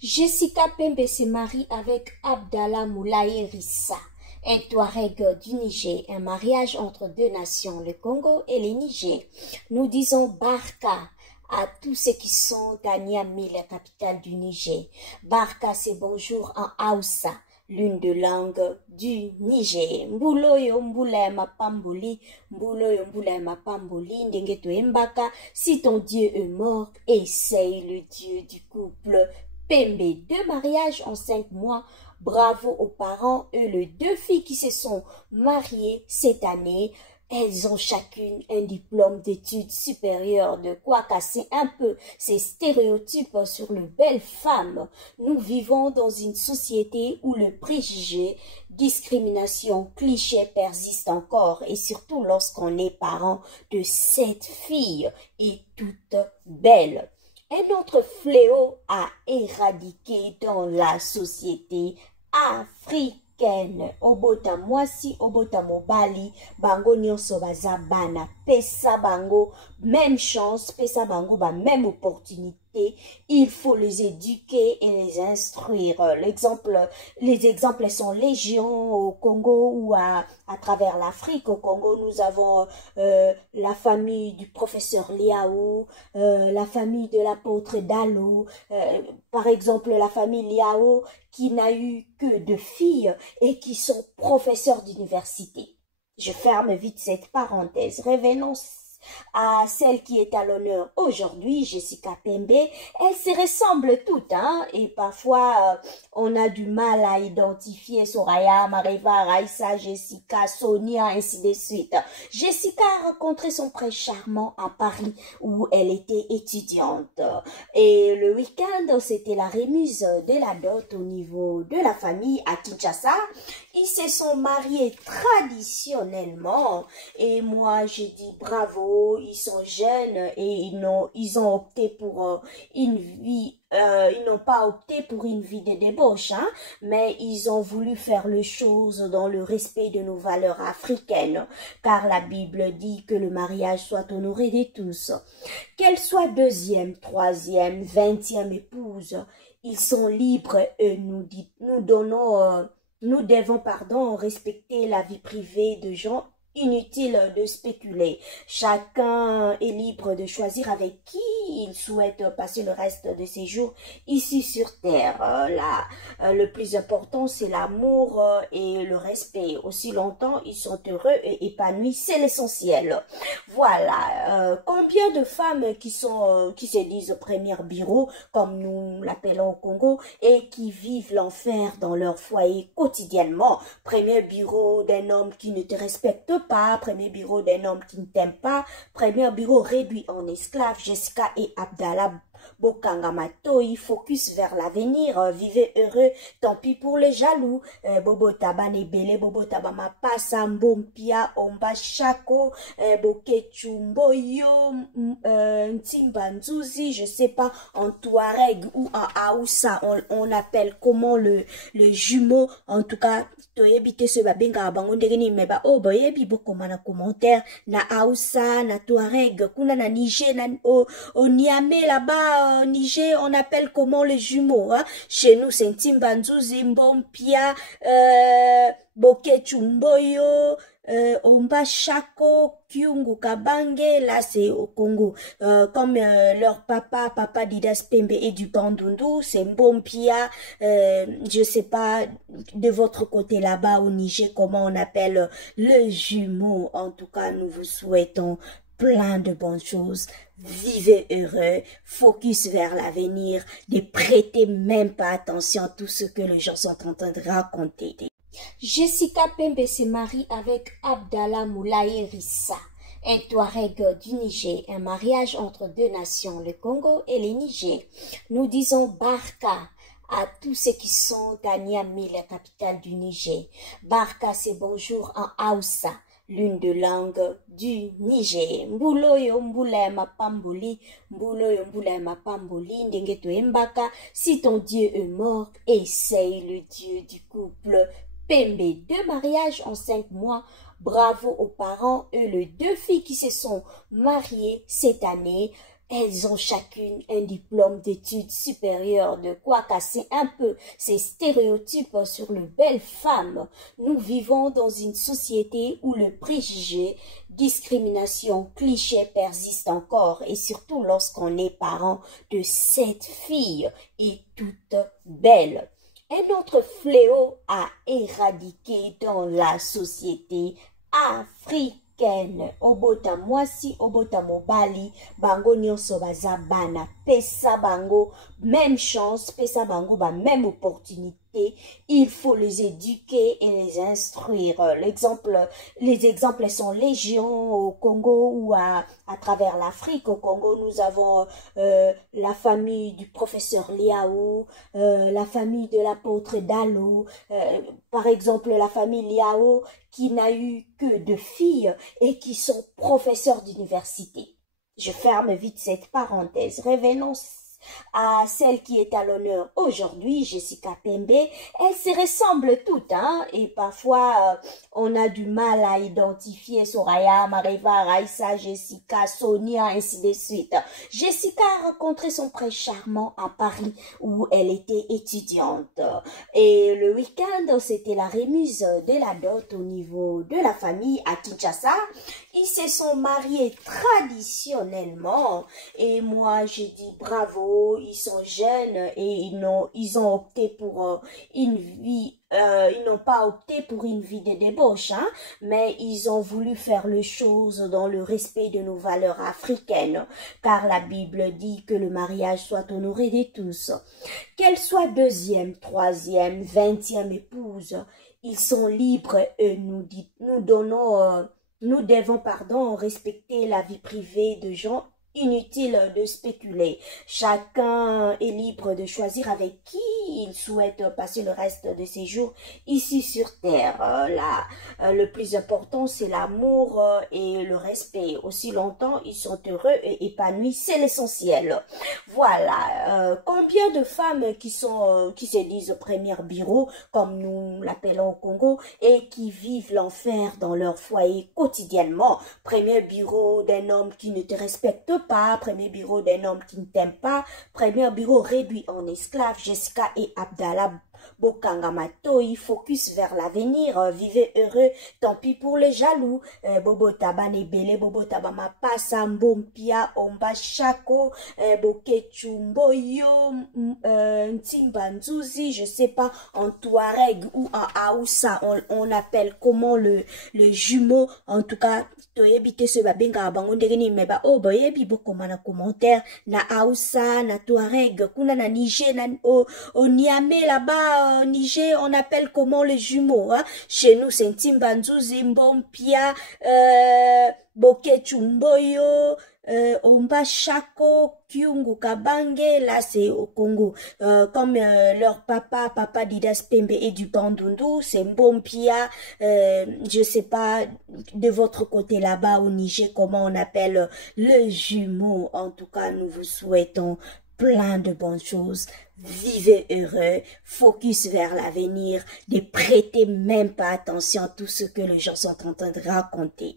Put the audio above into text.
Jessica Pembe se marie avec Abdallah Moulaye Rissa, un Touareg du Niger, un mariage entre deux nations, le Congo et le Niger. Nous disons Barka à tous ceux qui sont à Niamey, la capitale du Niger. Barka, c'est bonjour en Hausa, l'une des langues du Niger. Mbuloyo mbula mapamboli, mbuloyo mbula mapamboli, ndengeto embaka, si ton Dieu est mort, essaye le Dieu du couple Pembe. 2 mariages en 5 mois. Bravo aux parents et les 2 filles qui se sont mariées cette année. Elles ont chacune un diplôme d'études supérieures, de quoi casser un peu ces stéréotypes sur les belles femmes. Nous vivons dans une société où le préjugé, discrimination, cliché persistent encore, et surtout lorsqu'on est parent de 7 filles et toutes belles. Un autre fléau à éradiquer dans la société africaine. Obota mwasi, obota mobali, bango nyonso baza bana, pesa bango même chance, pesa bango ba même opportunité. Il faut les éduquer et les instruire. Les exemples sont légion au Congo ou à travers l'Afrique. Au Congo, nous avons la famille du professeur Liao, la famille de l'apôtre Dalo, par exemple la famille Liao qui n'a eu que 2 filles et qui sont professeurs d'université. Je ferme vite cette parenthèse. Revenons à celle qui est à l'honneur aujourd'hui, Jessica Pembe. Elles se ressemblent toutes, hein, et parfois on a du mal à identifier Soraya, Mareva, Raissa, Jessica, Sonia, ainsi de suite. Jessica a rencontré son prince charmant à Paris où elle était étudiante. Et le week-end, c'était la remise de la dot au niveau de la famille à Kinshasa. Ils se sont mariés traditionnellement et moi j'ai dit bravo, ils sont jeunes et ils ont opté pour une vie, ils n'ont pas opté pour une vie de débauche, hein, mais ils ont voulu faire les choses dans le respect de nos valeurs africaines, car la Bible dit que le mariage soit honoré de tous. Qu'elle soit 2e, 3e, 20e épouse, ils sont libres et nous devons, respecter la vie privée de gens. Inutile de spéculer. Chacun est libre de choisir avec qui il souhaite passer le reste de ses jours ici sur Terre. Le plus important, c'est l'amour et le respect. Aussi longtemps, ils sont heureux et épanouis, c'est l'essentiel. Voilà. Combien de femmes qui se disent premier bureau, comme nous l'appelons au Congo, et qui vivent l'enfer dans leur foyer quotidiennement. Premier bureau d'un homme qui ne te respecte pas, premier bureau d'un homme qui ne t'aime pas, premier bureau réduit en esclave. Jessica et Abdallah Bokanga Matoi, focus vers l'avenir, vivez heureux, tant pis pour les jaloux. Bobo Taba Nebele, Bobo Taba Mapasa, Mbompia, Omba Chako, Bokechumboyo, Ntimbanzuzi, je sais pas, en Touareg ou en Aoussa, on appelle comment le jumeau, en tout cas, toyebite ce babenga bango ndegeni meba oh boyebi bokoma na commentaire na Aoussa na Touareg kuna na Niger na au Niamey là-bas Niger on appelle comment les jumeaux, hein? Chez nous c'est Ntimbanzuzi, Mbompia, Bokechumboyo, Omba Chako, Kyungu Kabange, là c'est au Congo. Comme leur papa Didas Pembe et du Bandundu, c'est Mbompia, je sais pas de votre côté là-bas au Niger comment on appelle le jumeau. En tout cas, nous vous souhaitons plein de bonnes choses. Vivez heureux, focus vers l'avenir, ne prêtez même pas attention à tout ce que les gens sont en train de raconter. Jessica Pembe se marie avec Abdallah Moulaye Rissa, un Touareg du Niger, un mariage entre deux nations, le Congo et le Niger. Nous disons Barka à tous ceux qui sont à Niamey, la capitale du Niger. Barka, c'est bonjour en Hausa, l'une des langues du Niger. Mbuloyo mbula mapamboli, mbuloyo mbula mapamboli, ndengeto embaka, si ton Dieu est mort, essaye le Dieu du couple Pembe. 2 mariages en 5 mois. Bravo aux parents et les 2 filles qui se sont mariées cette année. Elles ont chacune un diplôme d'études supérieures, de quoi casser un peu ces stéréotypes sur les belles femmes. Nous vivons dans une société où le préjugé, discrimination, cliché persistent encore, et surtout lorsqu'on est parent de 7 filles et toutes belles. Un autre fléau à éradiquer dans la société africaine. Obota mwasi, obota mobali, bango nyonso baza bana, pesa bango même chance, pesa bango ba même opportunité. Il faut les éduquer et les instruire. Les exemples sont légion au Congo ou à travers l'Afrique. Au Congo, nous avons la famille du professeur Liao, la famille de l'apôtre Dalo, par exemple la famille Liao qui n'a eu que 2 filles et qui sont professeurs d'université. Je ferme vite cette parenthèse. Revenons à celle qui est à l'honneur aujourd'hui, Jessica Pembe. Elles se ressemblent toutes, hein, et parfois on a du mal à identifier Soraya, Mareva, Raissa, Jessica, Sonia, ainsi de suite. Jessica a rencontré son prince charmant à Paris où elle était étudiante. Et le week-end, c'était la remise de la dot au niveau de la famille à Kinshasa. Ils se sont mariés traditionnellement et moi j'ai dit bravo, ils sont jeunes et ils ont opté pour une vie, ils n'ont pas opté pour une vie de débauche, hein, mais ils ont voulu faire les choses dans le respect de nos valeurs africaines, car la Bible dit que le mariage soit honoré de tous. Qu'elle soit 2e, 3e, 20e épouse, ils sont libres et nous devons, respecter la vie privée de gens. Inutile de spéculer. Chacun est libre de choisir avec qui il souhaite passer le reste de ses jours ici sur Terre. Le plus important, c'est l'amour et le respect. Aussi longtemps, ils sont heureux et épanouis, c'est l'essentiel. Voilà. Combien de femmes qui se disent premier bureau, comme nous l'appelons au Congo, et qui vivent l'enfer dans leur foyer quotidiennement. Premier bureau d'un homme qui ne te respecte pas, premier bureau d'un homme qui ne t'aime pas, premier bureau réduit en esclave. Jessica et Abdallah Bokanga Matoi, focus vers l'avenir, vivez heureux, tant pis pour les jaloux. Bobo Taba Nebele, Bobo Taba Mapasa, Mbompia, Omba Chako, Bokechumboyo, Ntimbanzuzi, je sais pas, en Touareg ou en Aoussa, on appelle comment le jumeau, en tout cas, toyebite ce babenga bango ndegeni meba oh boyebi bokoma na commentaire na Aoussa na Touareg kuna na Niger na au Niamey là-bas Niger on appelle comment les jumeaux, hein? Chez nous c'est Ntimbanzuzi, Mbompia, Bokechumboyo, Omba Chako, Kyungu Kabange, là c'est au Congo. Comme leur papa Didas Pembe et du Bandundu, c'est Mbompia, je sais pas de votre côté là-bas au Niger comment on appelle le jumeau. En tout cas, nous vous souhaitons plein de bonnes choses. Vivez heureux, focus vers l'avenir, ne prêtez même pas attention à tout ce que les gens sont en train de raconter.